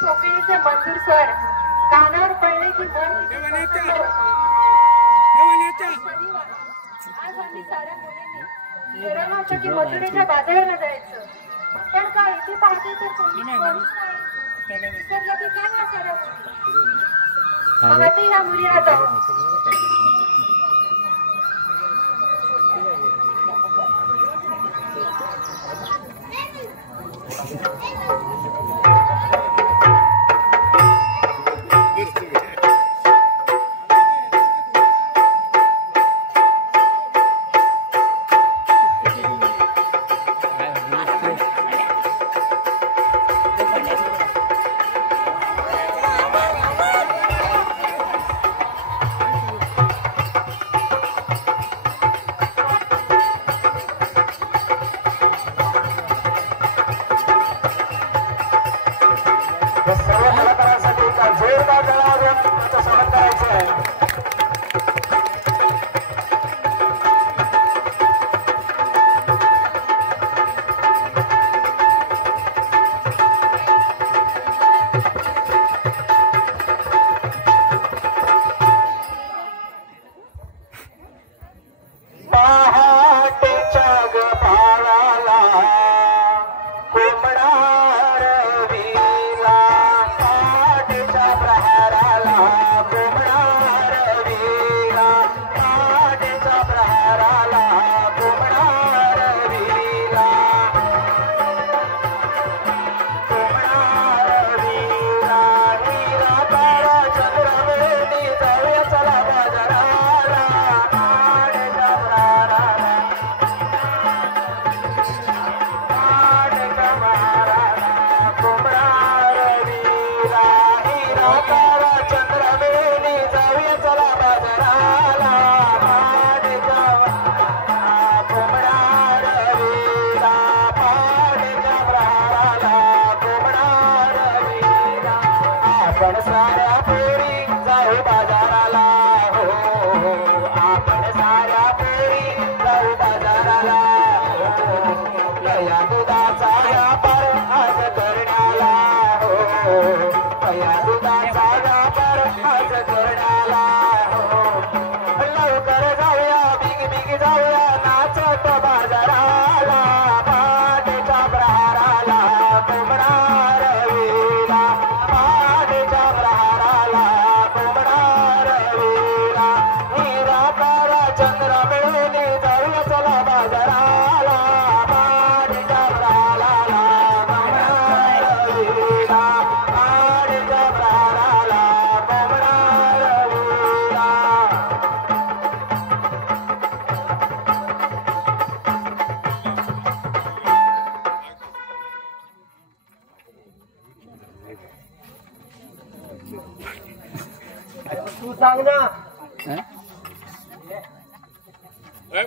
कोकिळीचे मंजूर स्वर कानावर पडले की मन आज आम्ही साऱ्या मुलींनी ठरवलं होतं की मथुरेच्या बाजाराला जायचं, पण काय इथे पाहते तर कोणी विसरलं की काय या साऱ्या मुली मग आता या मुलीला जाऊ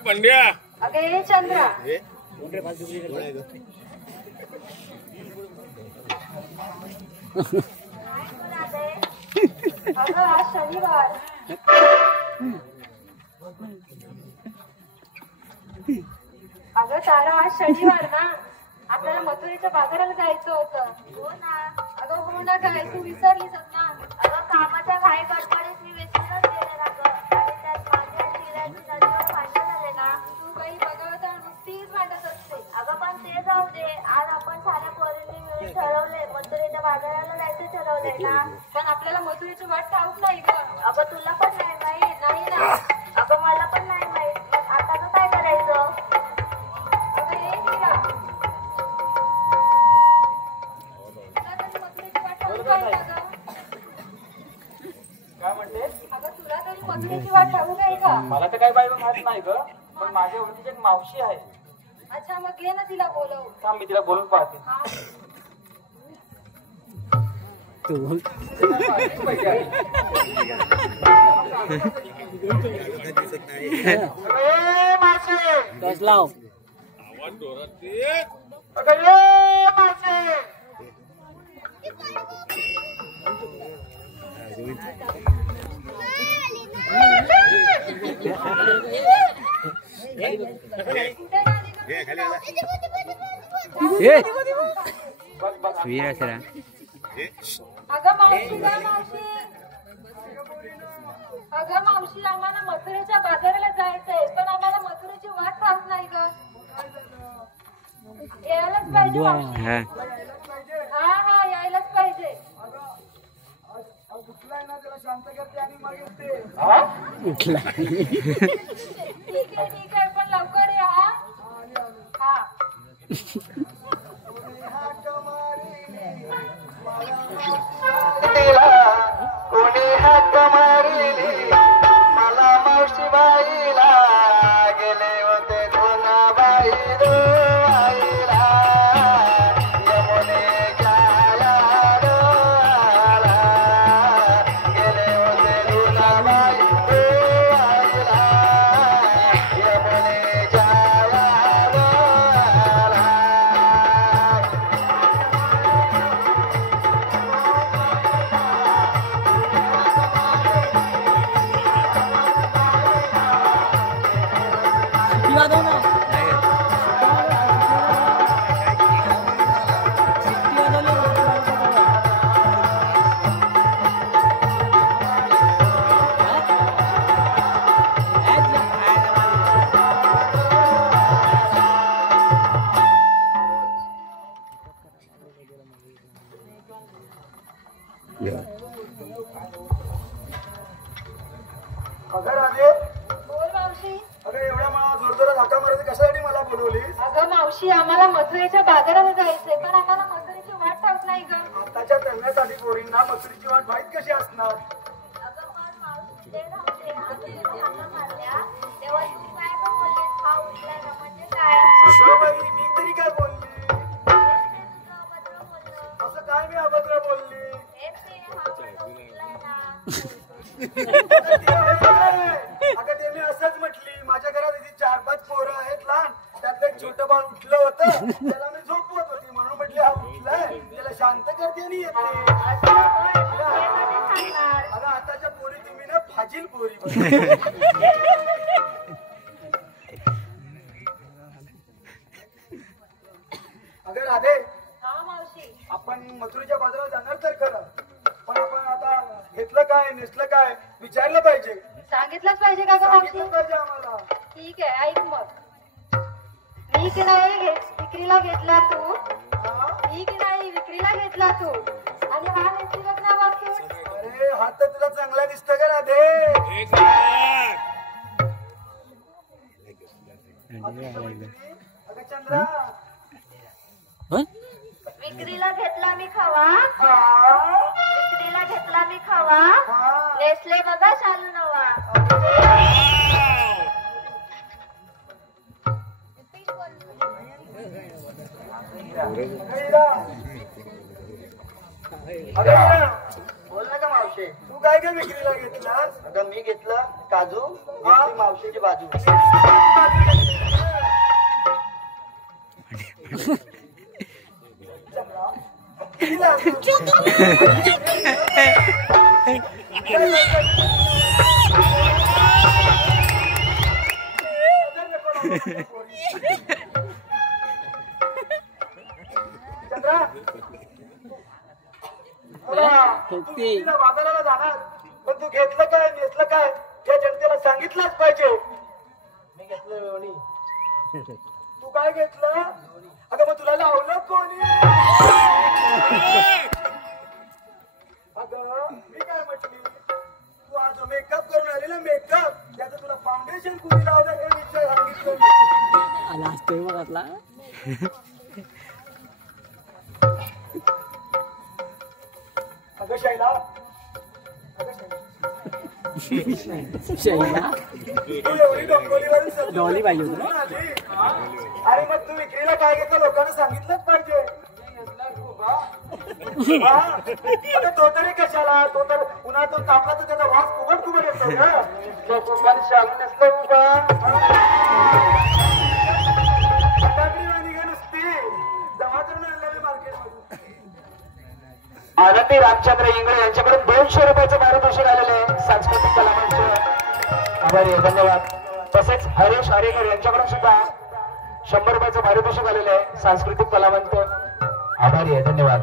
पंड्या अगे चंद्रा अगं आज शनिवार अगं तारा आज शनिवार ना आपल्याला मथुरेच्या बाजाराला जायचं होतं. हो ना. अगं हो ना काय तू विसरलीस ना. अगं कामाच्या घाई गडबडीत मी विसरूनच गेले ना गं. आणि त्यात माझ्या चिऱ्याची नदीवर भांडण झाले ना. तू काही बघावं तर नुसतीच वाटत असते. अगं पण ते जाऊ दे. आज आपण साऱ्या पोरींनी मिळून ठरवले मथुरेच्या बाजाराला जायचं ठरवलंय ना. पण आपल्याला मथुरेची वाट ठाऊक नाही गं. अगं तुला पण नाही माहित. नाही ना. अगं मला पण नाही माहित. मग आता काय करायचं. अगं ये मीरा. तुला तरी मथुरेची वाट ठाऊक आहे का गं? काय म्हणते? अगं तुला तरी मथुरेची वाट ठाऊक आहे का? मला तर काही बाई माहित नाही ग. पण माझ्या ओळखीची एक मावशी आहे. अच्छा मग घे ना तिला बोलव. थांब मी तिला बोलून पाहते. हा. लाव वीर सरा अगं मावशी ग मावशी, अगं मावशी आम्हाला मथुरेच्या बाजाराला जायचंय, पण आम्हाला मथुरेची वाट पाहत नाही ग. यायलाच पाहिजे मावशी. हा हा यायलाच पाहिजे. उठलाय ना त्याला शांत करते आणि मग येते. ठीक आहे पण लवकर या. हा कोणी हात मारिली मला मावशी बाईला, गेले होते धुनाबाई आईला, यमुने जाया डोळाला, गेले होते धुनाबाई आईला, यमुने जाया डोळाला. अगं राधे, बोल मावशी. अगं एवढ्या मला जोरजोरात हाका मारायचं कशासाठी मला बोलवलीस? अगं मावशी आम्हाला मथुरेच्या बाजाराला जायचंय, पण आम्हाला मथुरेची वाट ठाऊक नाही ग. आताच्या तरुणासाठी पोरींना मथुरेची वाट माहीत कशी असणार? अगं पण मावशी ते राहू दे. आम्ही जेव्हा हाका मारल्या तेव्हा तू काय पण बोललीस, हा उठलाय ना म्हणजे काय? अगं बाई, मी तरी काय बोलली? हेच तुझं अभद्र बोललं. असं काय मी अभद्र बोलली? हेच ते हा मुलगा उठलाय ना. अगं ते मी असंच म्हटली. माझ्या घरात इथे 4-5 पोरं आहेत लहान, त्यातलं एक छोटं बाळ उठलं होतं, त्याला मी झोपवत होती म्हणून म्हटली हा उठलाय, त्याला शांत करते आणि येते. अगं आताच्या पोरी तुम्ही ना फाजील पोरी बघ. अगं राधे, हा मावशी. आपण मथुरेच्या बाजारात जाणार तर खरं, पण आपण आता घेतलं काय नेसलं काय विचारलं पाहिजे. सांगितलंच पाहिजे का ग मावशी? सांगितलं पाहिजे आम्हाला. ठीक आहे ऐक मग. मी की नाही विक्रीला घेतला तू, हा? मी की नाही विक्रीला घेतला तू, आणि हा नेसलीला नाव वाचून. अरे हात तर तुला चांगला दिसतं का राधे? एक नंबर. अगं चंद्रा, विक्रीला घेतला मी खवा, हा? विक्रीला घेतला मी खवा, हा? नेसले बघा शालू नवा. अगं हिरा, बोल ना का मावशे. तू काय काय विक्रीला घेतलास? अगं मी घेतलं काजू, हा? घेतली मावशीची बाजू. चंद्रा, तिला बाजाराला जाणार, पण तू घेतलं काय नेसलं काय या जनतेला सांगितलंच पाहिजे. मी घेतलं वेवणी. तू काय घेतलं? अगं मग तुला लावलं कोणी? अगं मी काय म्हटली, तू आज मेकअप करून आली ना, मेकअप त्याचं तुला फाउंडेशन कुणी लावलं हे विचार सांगितलं. अगं शैला, अगं शैला, तू एवढी डोंबिवलीवरून डॉली पाहिजे आली, आणि मग तू विक्रीला काय घेतलं लोकांना सांगितलंच पाहिजे. हा? अगं तो तरी कशाला, तो तर उन्हातून तापला तर त्याचा वास कुबट कुबट येतो का? तो कुंभार शालू नसलं उभा फटाकडी निघा नुसती जमा करून आणलं मी मार्केटमधून. आनंदी रामचंद्र इंगळे यांच्याकडून 200 रुपयाचं पारितोषिक आलेलं आहे सांस्कृतिक कला मंच. आभारी आहे, धन्यवाद. तसेच हरेश आरेकर यांच्याकडून सुद्धा 100 रुपयाचं पारितोषिक आलेलं आहे सांस्कृतिक कला मंच. आभारी आहे, धन्यवाद.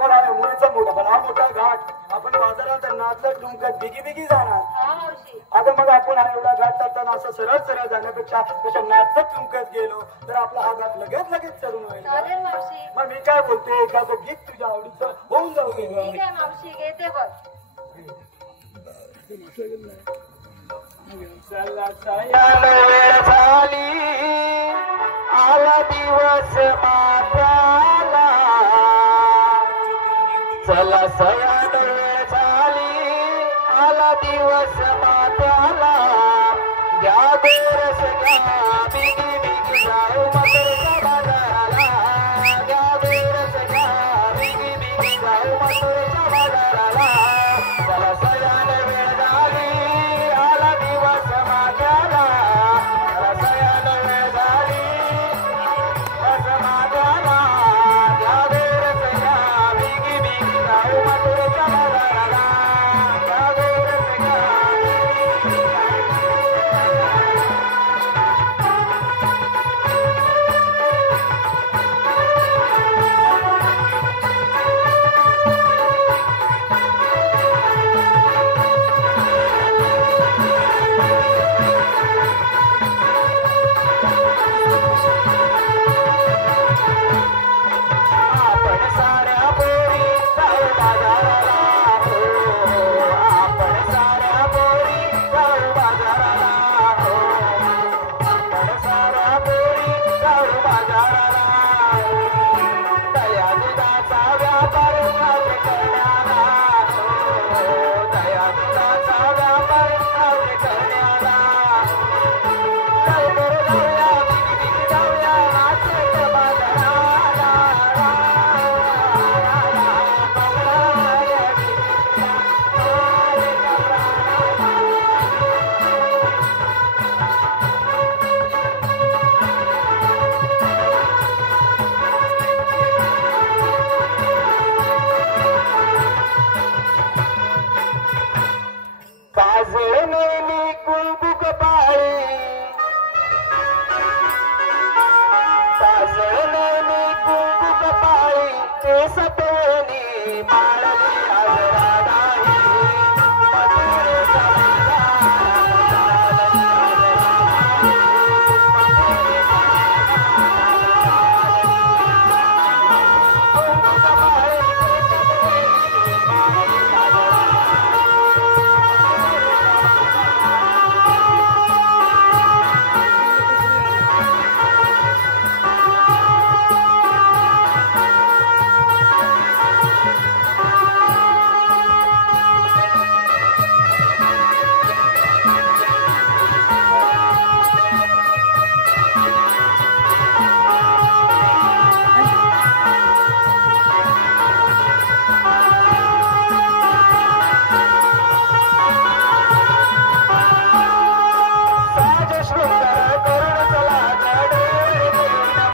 आपण हा मुलीचा मोठा भला मोठा घाट आपण बाजारात नाचत डुंकत बिगी बिगी जाणार. हा मावशी. आता मग आपण हा एवढा घाट चालताना असं सरळ सरळ जाण्यापेक्षा तशा नाचत डुंकत गेलो तर आपला हा घाट लगेच चढून होईल. चालेल मावशी. मग मी काय बोलते एखादं गीत तुझ्या आवडीचं होऊन जाऊ दे. ठीक आहे मावशी, घेते बघ. चला सयान वेळ झाली आला दिवस माताला. चला सयान वेळ झाली आला दिवस माताला. घ्या गोरस घ्या बिगी